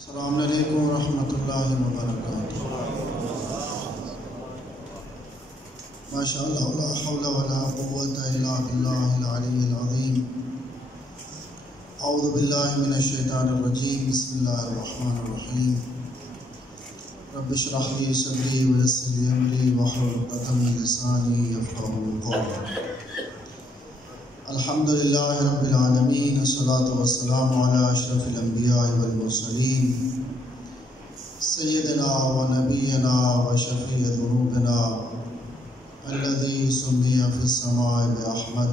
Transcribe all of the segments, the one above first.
السلام علیکم ورحمۃ اللہ وبرکاتہ۔ ماشاء اللہ لا حول ولا قوة الا باللہ العلی العظیم۔ اعوذ باللہ من الشیطان الرجیم، بسم اللہ الرحمن الرحیم۔ رب اشرح لی صدری ویسر لی امری واحلل عقدۃ من لسانی یفقہوا قولی۔ الحمدللہ رب العالمین، والصلاة والسلام علی اشرف الانبیاء والمرسلین، سیدنا و نبینا و شفیع ذنوبنا الذی سمی فی السماء بأحمد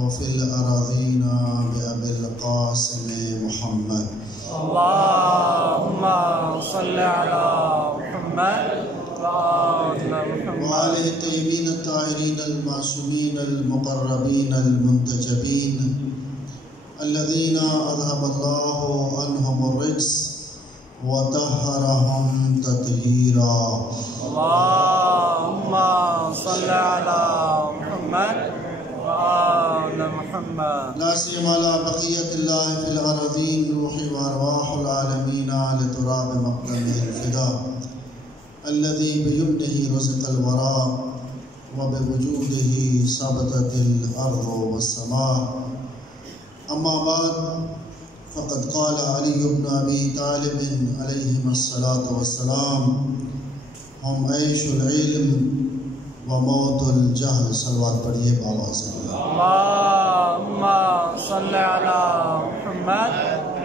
وفی الأراضین بأبی القاسم محمد۔ اللہم صل علی محمد وآلہ الطیبین الطاہرین المعصومین المقربین المنتجبین الذین اذهب اللہ عنہم الرجس وطہرہم تطہیرا۔ اللہم صل علی محمد وآل محمد۔ لا سیما علی بقیت اللہ فی الارضین، روح وارواح العالمین لتراب مقدمہ الفدا الذي بيمنه رزق الورى وبوجوده ثبتت الأرض والسماء۔ أما بعد، فقد قال علي بن أبي طالب عليهما الصلاة والسلام: هم عيش العلم وموت الجهل۔ صلوات پڑھیے بابا سے۔ اللہم صل علی محمد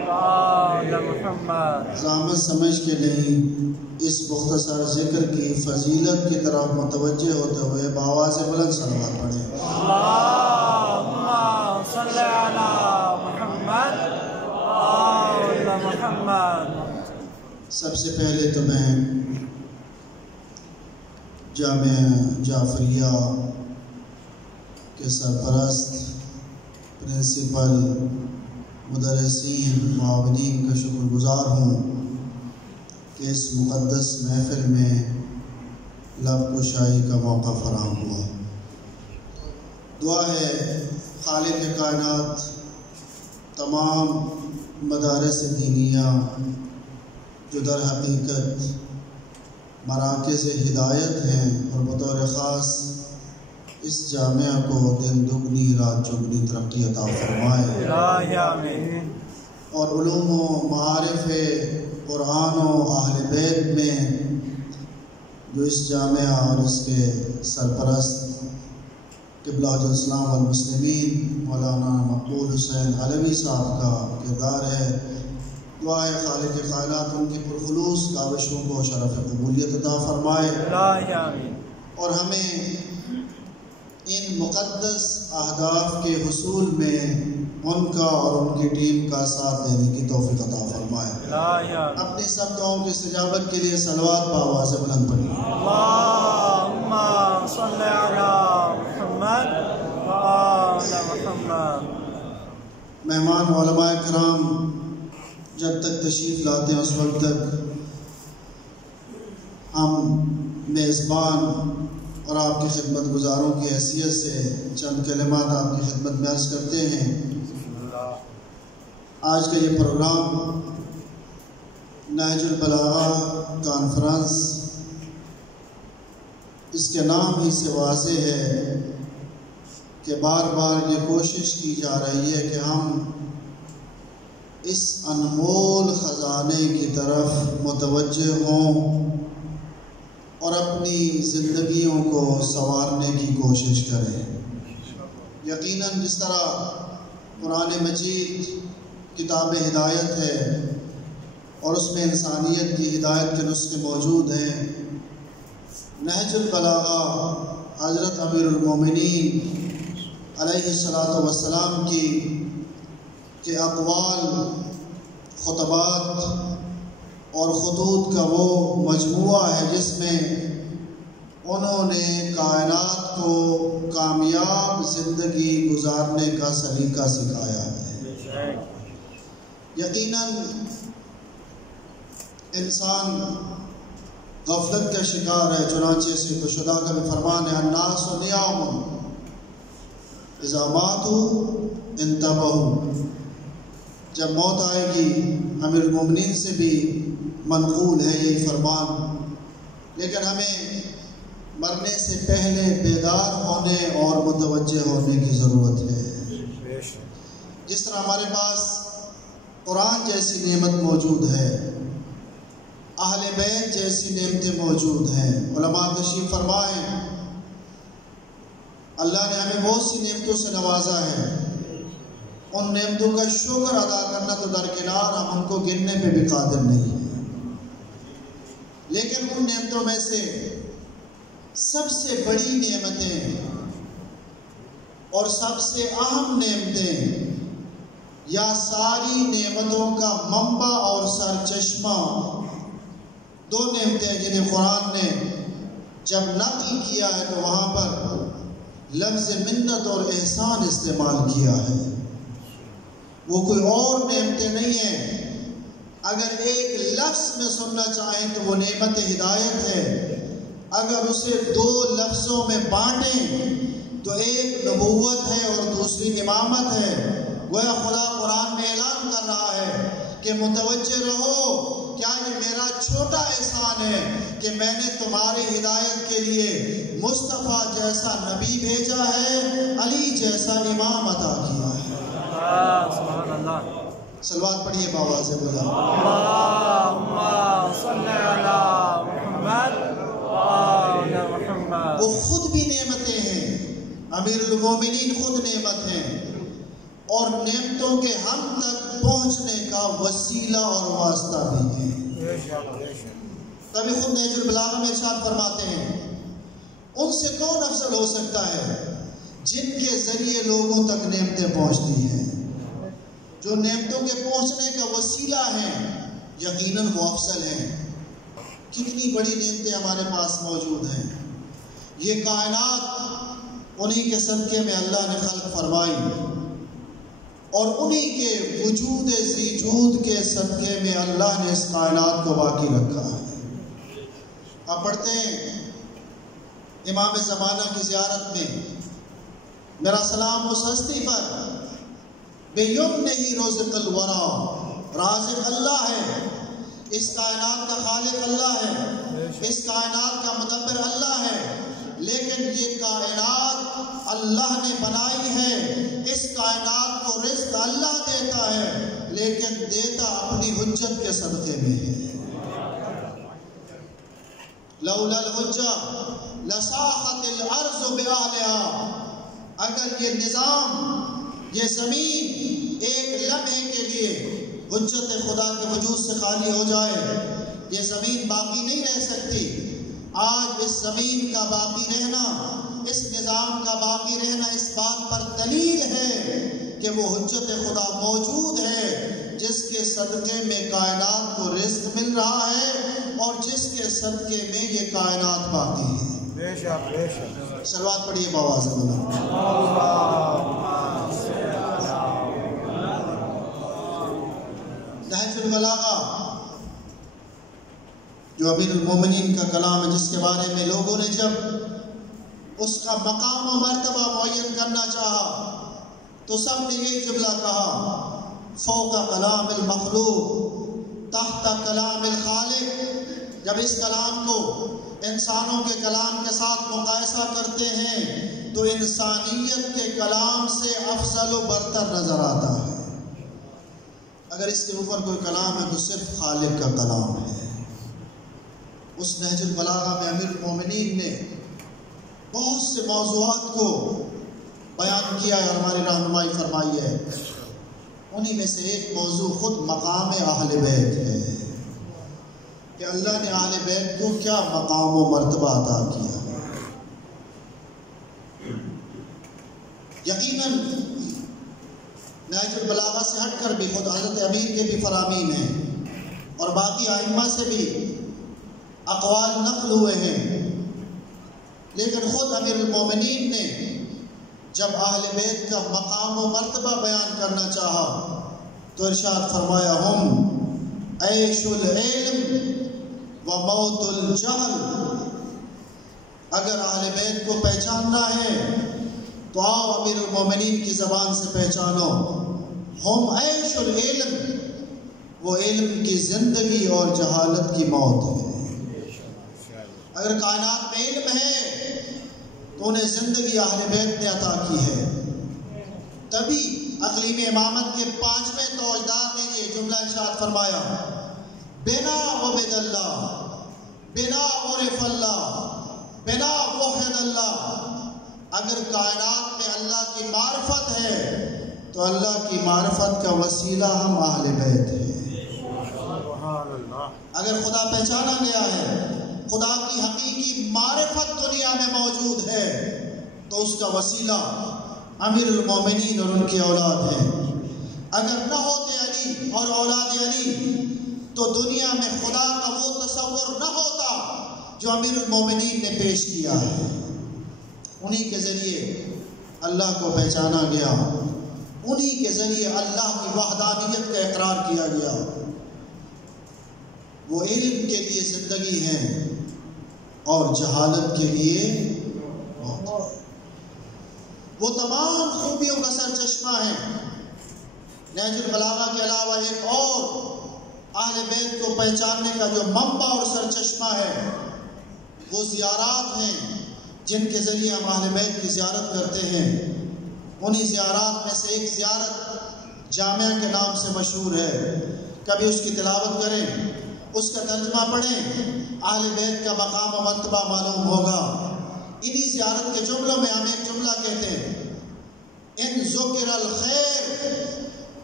وآل محمد۔ زحمت سمجھ کے نہیں، اس مختصر ذکر کی فضیلت کی طرف متوجہ ہوتے ہوئے بآواز بلند صلوات پڑھیں۔ اللہم صل علی محمد وآل محمد۔ سب سے پہلے تو میں جامعہ جعفریہ کے سرپرست، پرنسپل، مدرسین، معاونین کا شکر گزار ہوں کہ اس مقدس محفل میں لب کشائی کا موقع فراہم ہوا۔ دعا ہے خالق کائنات تمام مدارس دینیہ جو در حقیقت مراکز ہدایت ہیں، اور بطور خاص اس جامعہ کو دن دگنی رات چگنی ترقی عطا فرمائے، آمین۔ اور علوم و معارف قرآن و اہل بیت میں جو اس جامعہ اور اس کے سرپرست قبلہ الاسلام والمسلمین مولانا مقبول حسین علوی صاحب کا کردار ہے، دعا ہے خالق کائنات ان کی پرخلوص کاوشوں کو شرف قبولیت عطا فرمائے، آمین۔ اور ہمیں ان مقدس اہداف کے حصول میں ان کا اور ان کی ٹیم کا ساتھ دینے کی توفیق عطا فرمائے۔ اپنی سب دعاؤں کی استجابت کے لیے صلوات بآواز بلند پڑھیں۔ اللہم صل علی محمد وآل محمد۔ مہمان علماء کرام جب تک تشریف لاتے ہیں اس وقت تک ہم میزبان اور آپ کی خدمت گزاروں کی حیثیت سے چند کلمات آپ کی خدمت میں عرض کرتے ہیں۔ آج کا یہ پروگرام نہج البلاغہ کانفرنس، اس کے نام ہی سے واضح ہے کہ بار بار یہ کوشش کی جا رہی ہے کہ ہم اس انمول خزانے کی طرف متوجہ ہوں اور اپنی زندگیوں کو سنوارنے کی کوشش کریں۔ یقیناً جس طرح قرآن مجید کتاب ہدایت ہے اور اس میں انسانیت کی ہدایت کے نسخے موجود ہیں، نہج البلاغہ حضرت امیر المومنین علیہ الصلاۃ والسلام کے اقوال، خطبات اور خطوط کا وہ مجموعہ ہے جس میں انہوں نے کائنات کو کامیاب زندگی گزارنے کا سلیقہ سکھایا ہے۔ یقیناً انسان غفلت کا شکار ہے، چنانچہ سے تو شدہ کا بھی فرمان ہے: الناس نیام اذا ماتوا انتبہوا۔ جب موت آئے گی امیر المومنین سے بھی منقول ہے یہ فرمان، لیکن ہمیں مرنے سے پہلے بیدار ہونے اور متوجہ ہونے کی ضرورت ہے۔ جس طرح ہمارے پاس قرآن جیسی نعمت موجود ہے، اہل بیت جیسی نعمتیں موجود ہیں، علماء تشریف فرمائیں اللہ نے ہمیں بہت سی نعمتوں سے نوازا ہے، ان نعمتوں کا شکر ادا کرنا تو درکنار، ہم ان کو گننے پہ بھی قادر نہیں ہیں، لیکن ان نعمتوں میں سے سب سے بڑی نعمتیں اور سب سے اہم نعمتیں یا ساری نعمتوں کا منبع اور سرچشمہ دو نعمتیں ہیں جنہیں قرآن نے جب نقل کیا ہے تو وہاں پر لفظ منت اور احسان استعمال کیا ہے، وہ کوئی اور نعمتیں نہیں ہیں۔ اگر ایک لفظ میں سننا چاہیں تو وہ نعمت ہدایت ہے، اگر اسے دو لفظوں میں بانٹیں تو ایک نبوت ہے اور دوسری امامت ہے۔ گویا خدا قرآن میں اعلان کر رہا ہے کہ متوجہ رہو، کیا یہ میرا چھوٹا احسان ہے کہ میں نے تمہاری ہدایت کے لیے مصطفیٰ جیسا نبی بھیجا ہے، علی جیسا امام عطا کیا ہے۔ سبحان اللہ، صلوات پڑھیے بابا سے بولا اللہم صلی علی محمد وآل محمد۔ وہ خود بھی نعمتیں ہیں، امیر المومنین خود نعمت ہیں اور نعمتوں کے ہم تک پہنچنے کا وسیلہ اور واسطہ بھی ہے۔ تبھی خود نہج البلاغہ میں ارشاد فرماتے ہیں ان سے کون افضل ہو سکتا ہے جن کے ذریعے لوگوں تک نعمتیں پہنچتی ہیں، جو نعمتوں کے پہنچنے کا وسیلہ ہیں یقیناً وہ افضل ہیں۔ کتنی بڑی نعمتیں ہمارے پاس موجود ہیں، یہ کائنات انہی کے صدقے میں اللہ نے خلق فرمائی اور انہی کے وجود ذی جود کے صدقے میں اللہ نے اس کائنات کو باقی رکھا ہے۔ آپ پڑھتے ہیں امام زمانہ کی زیارت میں میرا سلام اس ہستی پر بے یمن ہی رزق الورا، رازق اللہ ہے، اس کائنات کا خالق اللہ ہے، اس کائنات کا مدبر اللہ ہے، لیکن یہ کائنات اللہ نے بنائی ہے، اس کائنات کو رزق اللہ دیتا ہے، لیکن دیتا اپنی حجت کے صدقے میں ہے۔ لولا الحجہ لساخت الارض بأہلہا، اگر یہ نظام، یہ زمین ایک لمحے کے لیے حجت خدا کے وجود سے خالی ہو جائے، یہ زمین باقی نہیں رہ سکتی۔ آج اس زمین کا باقی رہنا، اس نظام کا باقی رہنا اس بات پر دلیل ہے کہ وہ حجت خدا موجود ہے جس کے صدقے میں کائنات کو رزق مل رہا ہے اور جس کے صدقے میں یہ کائنات باقی ہے۔ بے شک بے شک، صلوات پڑھیے بآواز بلند۔ نہج البلاغہ جو امیر المومنین کا کلام ہے، جس کے بارے میں لوگوں نے جب اس کا مقام و مرتبہ معین کرنا چاہا تو سب نے یہ جملہ کہا، فوق کلام المخلوق تحت کلام الخالق۔ جب اس کلام کو انسانوں کے کلام کے ساتھ مقایسہ کرتے ہیں تو انسانیت کے کلام سے افضل و برتر نظر آتا ہے۔ اگر اس کے اوپر کوئی کلام ہے تو صرف خالق کا کلام ہے۔ اس نہج البلاغہ میں امیر المومنین نے بہت سے موضوعات کو بیان کیا ہے اور ہماری رہنمائی فرمائی ہے۔ انہی میں سے ایک موضوع خود مقام اہل بیت ہے کہ اللہ نے اہل بیت کو کیا مقام و مرتبہ عطا کیا۔ یقیناً نہج البلاغہ سے ہٹ کر بھی خود حضرت امیر کے بھی فرامین ہیں اور باقی ائمہ سے بھی اقوال نقل ہوئے ہیں، لیکن خود امیر المومنین نے جب اہل بیت کا مقام و مرتبہ بیان کرنا چاہا تو ارشاد فرمایا، ہم عیش العلم و موت الجہل۔ اگر اہل بیت کو پہچاننا ہے تو آؤ امیر المومنین کی زبان سے پہچانو، ہم عیش العلم، وہ علم کی زندگی اور جہالت کی موت ہے۔ اگر کائنات میں علم ہے تو انہیں زندگی اہل بیت نے عطا کی ہے، تبھی اقلیم امامت کے 5ویں تاجدار نے یہ جملہ ارشاد فرمایا، بنا عبد اللہ، بنا عرف اللہ، بنا وحد اللہ۔ اگر کائنات میں اللہ کی معرفت ہے تو اللہ کی معرفت کا وسیلہ ہم اہل بیت ہیں۔ اگر خدا پہچانا گیا ہے، خدا کی حقیقی معرفت دنیا میں موجود ہے، تو اس کا وسیلہ امیر المومنین اور ان کی اولاد ہے۔ اگر نہ ہوتے علی اور اولاد علی تو دنیا میں خدا کا وہ تصور نہ ہوتا جو امیر المومنین نے پیش کیا ہے۔ انہی کے ذریعے اللہ کو پہچانا گیا، انہی کے ذریعے اللہ کی وحدانیت کا اقرار کیا گیا۔ وہ علم کے لیے زندگی ہے اور جہالت کے لیے موت۔ وہ تمام خوبیوں کا سرچشمہ ہے۔ نہج البلاغہ کے علاوہ ایک اور اہل بیت کو پہچاننے کا جو منبع اور سرچشمہ ہے وہ زیارات ہیں، جن کے ذریعے ہم اہل بیت کی زیارت کرتے ہیں۔ انہی زیارات میں سے ایک زیارت جامعہ کے نام سے مشہور ہے، کبھی اس کی تلاوت کریں، اس کا ترجمہ پڑھیں، اہل بیت کا مقام و مرتبہ معلوم ہوگا۔ انہی زیارت کے جملوں میں ہم ایک جملہ کہتے ہیں، ان ذکر الخیر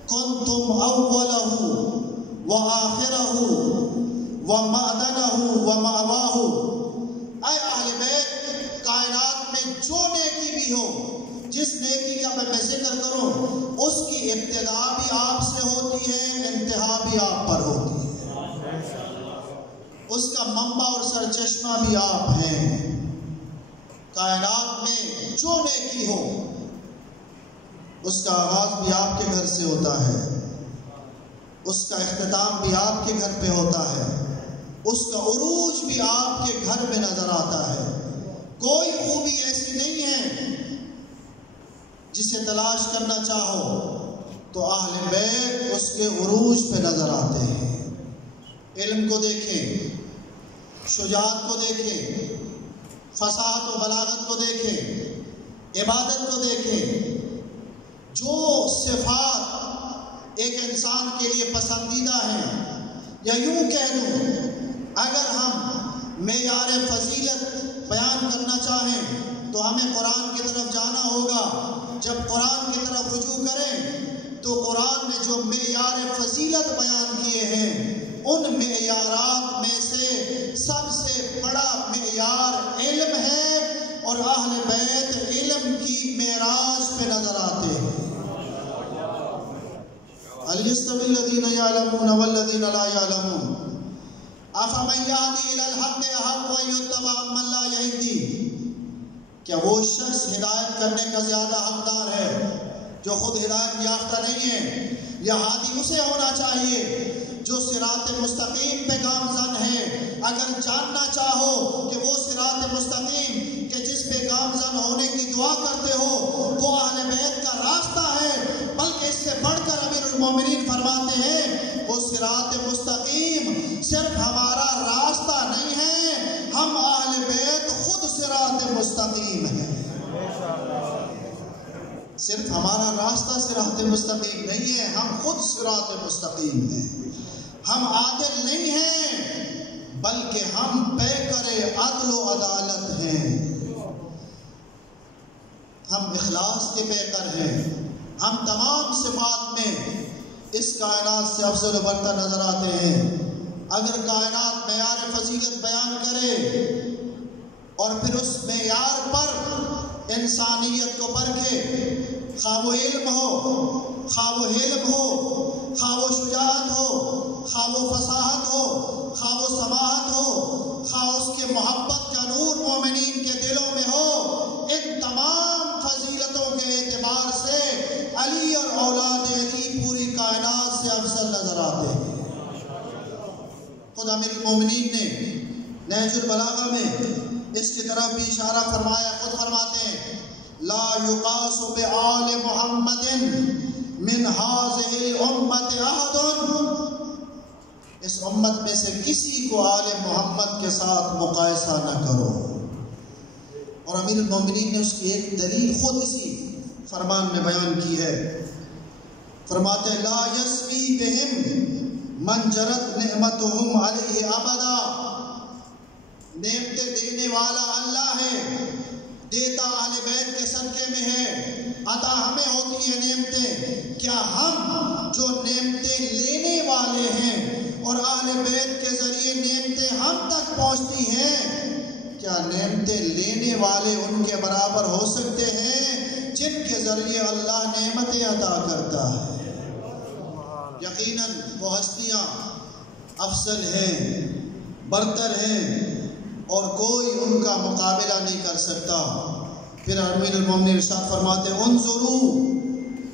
کنتم اولہ وآخرہ ومعدنہ ومأواہ۔ اے اہل بیت، کائنات میں جو نیکی بھی ہو، جس نیکی کا میں ذکر کروں، اس کی ابتدا بھی آپ سے ہوتی ہے، انتہا بھی آپ پر ہوتی ہے، اس کا منبع اور سرچشمہ بھی آپ ہیں۔ کائنات میں جو نیکی ہو اس کا آغاز بھی آپ کے گھر سے ہوتا ہے، اس کا اختتام بھی آپ کے گھر پہ ہوتا ہے، اس کا عروج بھی آپ کے گھر میں نظر آتا ہے۔ کوئی خوبی ایسی نہیں ہے جسے تلاش کرنا چاہو تو اہل بیت اس کے عروج پہ نظر آتے ہیں۔ علم کو دیکھیں، شجاعت کو دیکھیں، فصاحت و بلاغت کو دیکھیں، عبادت کو دیکھیں۔ جو صفات ایک انسان کے لیے پسندیدہ ہیں، یا یوں کہہ دوں اگر ہم معیار فضیلت بیان کرنا چاہیں تو ہمیں قرآن کی طرف جانا ہوگا۔ جب قرآن کی طرف رجوع کریں تو قرآن نے جو معیار فضیلت بیان کیے ہیں، ان معیارات میں سے سب سے بڑا معیار علم ہے، اور اہل بیت علم کی معراج پہ نظر آتے ہیں۔ هل يستوي الذين يعلمون والذين لا يعلمون افمن يهدي الى الحق احق ان يتبع من لا يهدي۔ کیا وہ شخص ہدایت کرنے کا زیادہ حقدار ہے جو خود ہدایت یافتہ نہیں ہے، یا ہادی اسے ہونا چاہیے جو صراط مستقیم پہ گامزن ہے؟ اگر جاننا چاہو کہ وہ صراط مستقیم کہ جس پہ گامزن ہونے کی دعا کرتے ہو وہ اہل بیت کا راستہ ہے، بلکہ اس سے بڑھ کر امیر المومنین فرماتے ہیں وہ صراط مستقیم صرف ہمارا راستہ نہیں ہے، ہم اہل بیت خود صراط مستقیم ہیں۔ صرف ہمارا راستہ صراط مستقیم نہیں ہے، ہم خود صراط مستقیم ہیں۔ ہم عادل نہیں ہیں بلکہ ہم پیکر عدل و عدالت ہیں، ہم اخلاص کے پیکر ہیں، ہم تمام صفات میں اس کائنات سے افضل و برتر نظر آتے ہیں۔ اگر کائنات معیار فضیلت بیان کرے اور پھر اس معیار پر انسانیت کو پرکھے، خواہ وہ علم ہو، خواہ وہ حلم ہو، خواہ وہ شجاعت ہو، خواہ وہ فصاحت ہو، خواہ وہ سماحت ہو، خواہ اس کے محبت کا نور مومنین کے دلوں میں ہو، ان تمام فضیلتوں کے اعتبار سے علی اور اولاد علی پوری کائنات سے افضل نظر آتے ہیں۔ خود امیر المومنین نے نہج البلاغہ میں اس کی طرف بھی اشارہ فرمایا، خود فرماتے ہیں لا یقاس بآل محمد من هذه الامة احد اس امت میں سے کسی کو آل محمد کے ساتھ مقایسہ نہ کرو۔ اور امیر المومنین نے اس کی ایک دلیل خود اسی فرمان میں بیان کی ہے، فرماتے ہیں لا یسوی بہم من جرت نعمتہم علیہ ابدا، نعمتیں دینے والا اللہ ہے، دیتا اہل بیت کے صدقے میں ہے، عطا ہمیں ہوتی ہے نعمتیں، کیا ہم جو نعمتیں لینے والے ہیں اور اہل بیت کے ذریعے نعمتیں ہم تک پہنچتی ہیں، کیا نعمتیں لینے والے ان کے برابر ہو سکتے ہیں جن کے ذریعے اللہ نعمتیں عطا کرتا ہے؟ یقیناً وہ ہستیاں افضل ہیں، برتر ہیں، اور کوئی ان کا مقابلہ نہیں کر سکتا۔ پھر امیر المومنین ارشاد فرماتے ہیں انظروا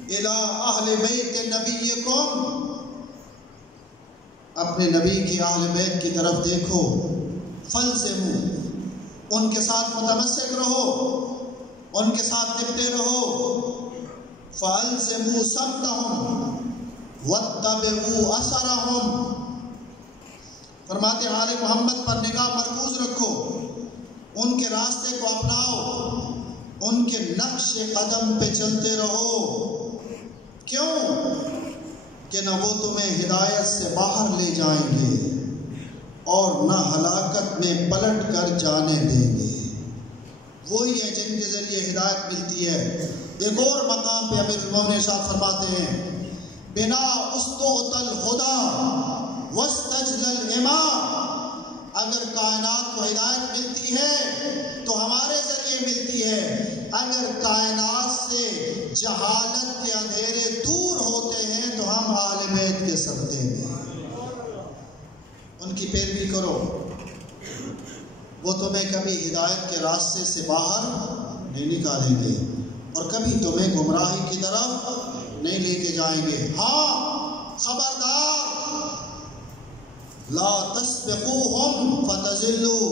الی اہل بیت نبیکم، اپنے نبی کی اہل بیت کی طرف دیکھو، فالزموا، ان کے ساتھ متمسک رہو، ان کے ساتھ لپٹے رہو، فالزموا سمتہم واتبعوا اثرہم، فرماتے ہیں آل محمد پر نگاہ مرکوز رکھو، ان کے راستے کو اپناؤ، ان کے نقش قدم پہ چلتے رہو۔ کیوں؟ کہ نہ وہ تمہیں ہدایت سے باہر لے جائیں گے اور نہ ہلاکت میں پلٹ کر جانے دیں گے، وہی ہے جن کے ذریعے ہدایت ملتی ہے۔ ایک اور مقام پہ امیر المومنین ارشاد فرماتے ہیں بنا استعط الہدی واستجل العما، اگر کائنات کو ہدایت ملتی ہے تو ہمارے ذریعے ملتی ہے، اگر کائنات سے جہالت کے اندھیرے دور ہوتے ہیں تو ہم اہل بیت کے صدقے میں، ان کی پیروی کرو، وہ تمہیں کبھی ہدایت کے راستے سے باہر نہیں نکالیں گے اور کبھی تمہیں گمراہی کی طرف نہیں لے کے جائیں گے۔ ہاں خبردار، لا تسبقوہم فتضلوا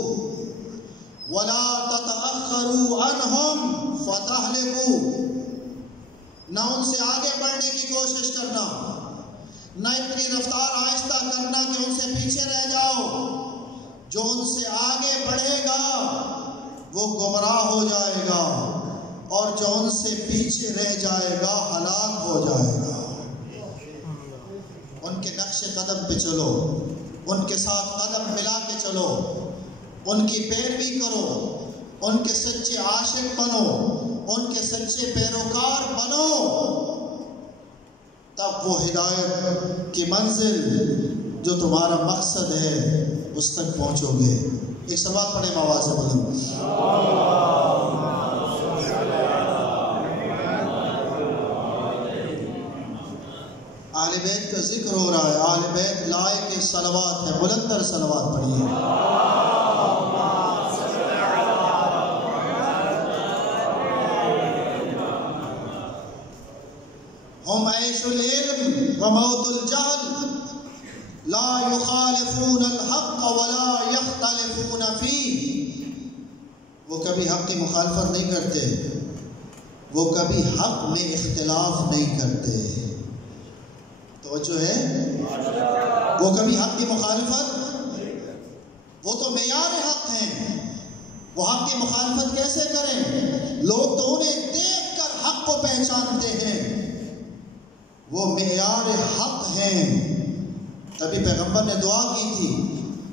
ولا تتأخروا عنہم فتہلکوا، نہ ان سے آگے بڑھنے کی کوشش کرنا، نہ اتنی رفتار آہستہ کرنا کہ ان سے پیچھے رہ جاؤ، جو ان سے آگے بڑھے گا وہ گمراہ ہو جائے گا اور جو ان سے پیچھے رہ جائے گا ہلاک ہو جائے گا۔ ان کے نقش قدم پہ چلو، ان کے ساتھ قدم ملا کے چلو، ان کی پیروی کرو، ان کے سچے عاشق بنو، ان کے سچے پیروکار بنو، تب وہ ہدایت کی منزل جو تمہارا مقصد ہے اس تک پہنچو گے۔ ایک صلوات پڑھیں آواز سے بلند۔ اہل بیت کا ذکر ہو رہا ہے، اہل بیت لائق صلوات ہے، بلندر صلوات پڑھیے۔ ہم عیش العلم وموت الجہل، لا یخالفون الحق ولا یختلفون فیہ، وہ کبھی حق کی مخالفت نہیں کرتے، وہ کبھی حق میں اختلاف نہیں کرتے، توجہ ہے، وہ کبھی حق کی مخالفت، وہ تو معیار حق ہیں، وہ حق کی مخالفت کیسے کریں؟ لوگ تو انہیں دیکھ کر حق کو پہچانتے ہیں، وہ معیار حق ہیں۔ تبھی پیغمبر نے دعا کی تھی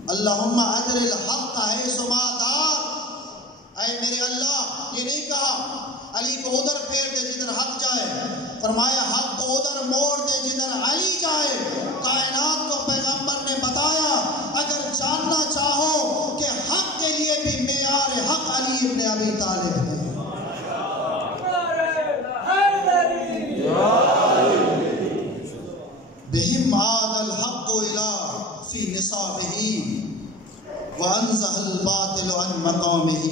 اللہم اجر الحق حیث ما دار، اے میرے اللہ، یہ نہیں کہا علی کو ادھر پھیر دے جدھر حق جائے، فرمایا حق کو ادھر موڑ دے جدھر علی جائے۔ کائنات کو پیغمبر نے بتایا اگر جاننا چاہو کہ حق کے لیے بھی معیار حق علی ابن ابی طالب ہے۔ بہم عاد الحق الى فی نصابہ وانزہ الباطل عن مقامہ۔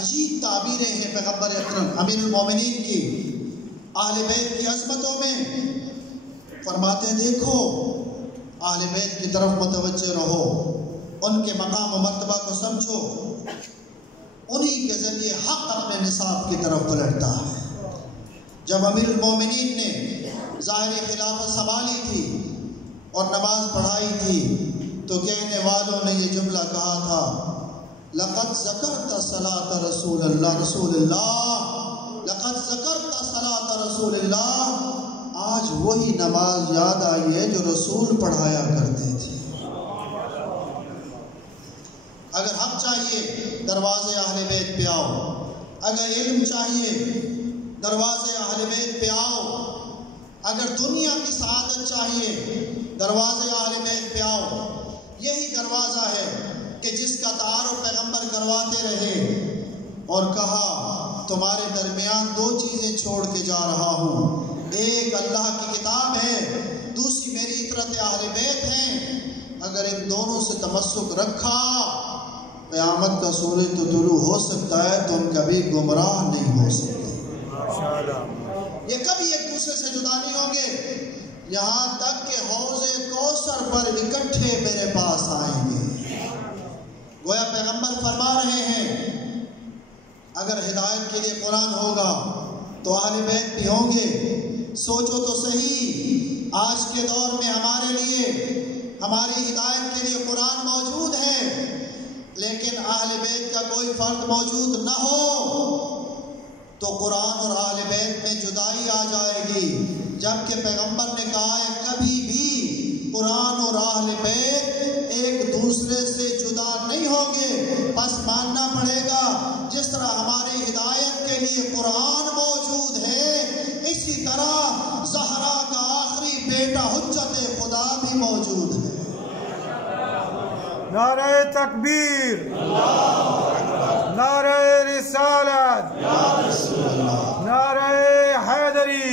عجیب تعبیریں ہیں پیغمبر اکرم امیر المومنین کی اہل بیت کی عظمتوں میں، فرماتے ہیں دیکھو اہل بیت کی طرف متوجہ رہو، ان کے مقام و مرتبہ کو سمجھو، انہی کے ذریعے حق اپنے نصاب کی طرف پلٹتا ہے۔ جب امیر المومنین نے ظاہری خلافت سنبھالی تھی اور نماز پڑھائی تھی تو کہنے والوں نے یہ جملہ کہا تھا، لقد ذکرت صلاۃ رسول اللہ لقد ذکرت صلاۃ رسول اللہ۔ آج وہی نماز یاد آئی ہے جو رسول پڑھایا کرتے تھے۔ اگر حق چاہیے دروازے اہل بیت پہ آؤ، اگر علم چاہیے دروازے اہل بیت پہ آؤ، اگر دنیا کی سعادت چاہیے دروازے اہل بیت پہ آؤ۔ یہی دروازہ ہے کہ جس کا تعارف پیغمبر کرواتے رہے اور کہا تمہارے درمیان دو چیزیں چھوڑ کے جا رہا ہوں، ایک اللہ کی کتاب ہے، دوسری میری اطرت اہل بیت ہیں۔ اگر ان دونوں سے تمسک رکھا، قیامت کا سورج تو طلوع ہو سکتا ہے، تم کبھی گمراہ نہیں ہو سکتے۔ یہ کبھی ایک دوسرے سے جدا نہیں ہوں گے، یہاں تک کہ حوض کوثر پر اکٹھے میرے پاس آئیں گے۔ گویا پیغمبر فرما رہے ہیں اگر ہدایت کے لیے قرآن ہوگا تو اہل بیت بھی ہوں گے۔ سوچو تو صحیح، آج کے دور میں ہمارے لیے ہماری ہدایت کے لیے قرآن موجود ہے، لیکن اہل بیت کا کوئی فرد موجود نہ ہو تو قرآن اور اہل بیت میں جدائی آ جائے گی، جبکہ پیغمبر نے کہا ہے کبھی بھی قرآن اور اہل بیت ایک دوسرے سے جدا نہیں ہوں گے۔ بس ماننا پڑے گا جس طرح ہماری ہدایت کے لیے قرآن موجود ہے، اسی طرح زہرا کا آخری بیٹا حجت خدا بھی موجود ہے۔ نعرہ تکبیر، نعرہ رسالت، نعرہ حیدری،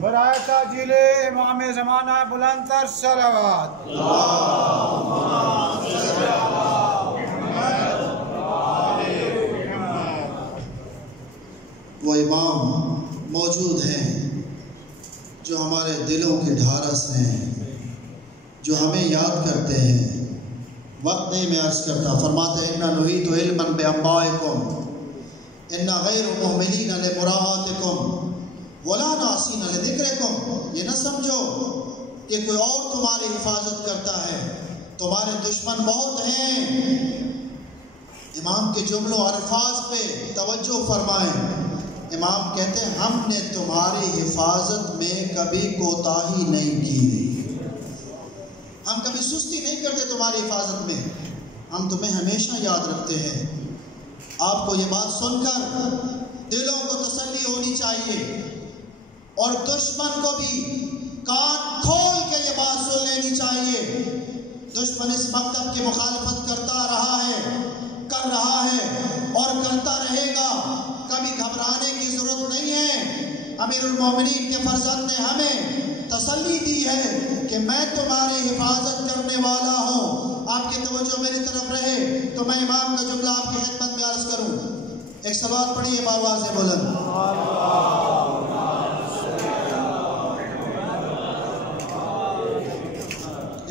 برائے تاجیل امام زمانہ بلند تر صلوات۔ وہ امام موجود ہیں جو ہمارے دلوں کی ڈھارس ہیں، جو ہمیں یاد کرتے ہیں۔ وقت نہیں میں عرض کرتا، فرماتے ہیں اِنَّا نُحِيطُ عِلْمًا بِأَنبَائِكُمْ اِنَّا غَيْرُ مُهْمِلِينَ لِمُرَاعَاتِكُمْ وَلَا نَاسِينَ لِذِكْرِكُمْ۔ یہ نہ سمجھو کہ کوئی اور تمہاری حفاظت کرتا ہے، تمہارے دشمن بہت ہیں۔ امام کے جملوں الفاظ پہ توجہ فرمائیں۔ امام کہتے ہیں ہم نے تمہاری حفاظت میں کبھی کوتاہی نہیں کی، ہم کبھی سستی نہیں کرتے تمہاری حفاظت میں، ہم تمہیں ہمیشہ یاد رکھتے ہیں۔ آپ کو یہ بات سن کر دلوں کو تسلی ہونی چاہیے، اور دشمن کو بھی کان کھول کے یہ بات سن لینی چاہیے۔ دشمن اس مکتب کی مخالفت کرتا رہا ہے، کر رہا ہے اور کرتا رہے گا، کبھی گھبرانے کی ضرورت نہیں ہے۔ امیر المومنین کے فرزند نے ہمیں تسلی دی ہے کہ میں تمہاری حفاظت کرنے والا ہوں۔ آپ کی توجہ میری طرف رہے تو میں امام کا جملہ آپ کی خدمت میں عرض کروں۔ ایک صلوات پڑھیے بآواز بلند۔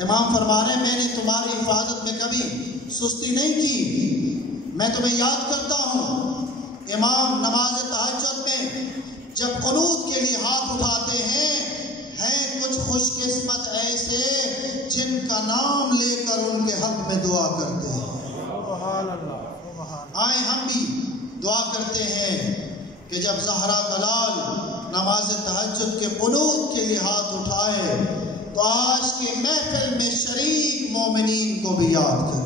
امام فرما رہے ہیں میں نے تمہاری حفاظت میں کبھی سستی نہیں کی، میں تمہیں یاد کرتا ہوں۔ امام نماز تہجد میں جب قنوت کے لیے ہاتھ اٹھاتے ہیں کچھ خوش قسمت ایسے جن کا نام لے کر ان کے حق میں دعا کرتے ہیں۔ آئیں ہم بھی دعا کرتے ہیں کہ جب زہرا کا لال نماز تہجد کے قنوت کے لیے ہاتھ اٹھائے تو آج کی محفل میں شریک مومنین کو بھی یاد کریں۔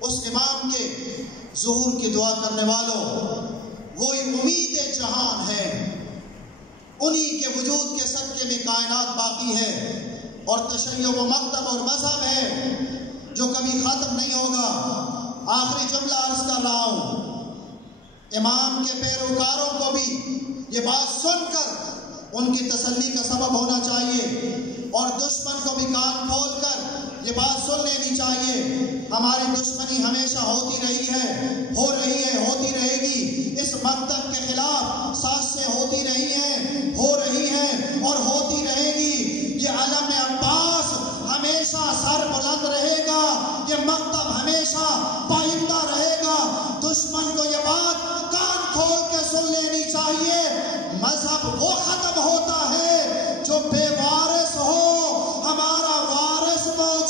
اس امام کے ظہور کی دعا کرنے والوں، وہی امید جہان ہے، انہی کے وجود کے صدقے میں کائنات باقی ہے، اور تشیع و مکتب اور مذہب ہے جو کبھی ختم نہیں ہوگا۔ آخری جملہ عرض کر رہا ہوں، امام کے پیروکاروں کو بھی یہ بات سن کر ان کی تسلی کا سبب ہونا چاہیے، اور دشمن کو بھی کان کھول کر یہ بات سن لینی چاہیے۔ ہماری دشمنی ہمیشہ ہوتی رہی ہے، ہو رہی ہے، ہوتی رہے گی۔ اس مکتب کے خلاف سازشیں ہوتی رہی ہیں، ہو رہی ہیں اور ہوتی رہے گی۔ یہ علم عباس ہمیشہ سر بلند رہے گا، یہ مکتب ہمیشہ پائندہ رہے گا۔ دشمن کو یہ بات کان کھول کے سن لینی چاہیے، مذہب وہ ختم ہوتا ہے جو بے موت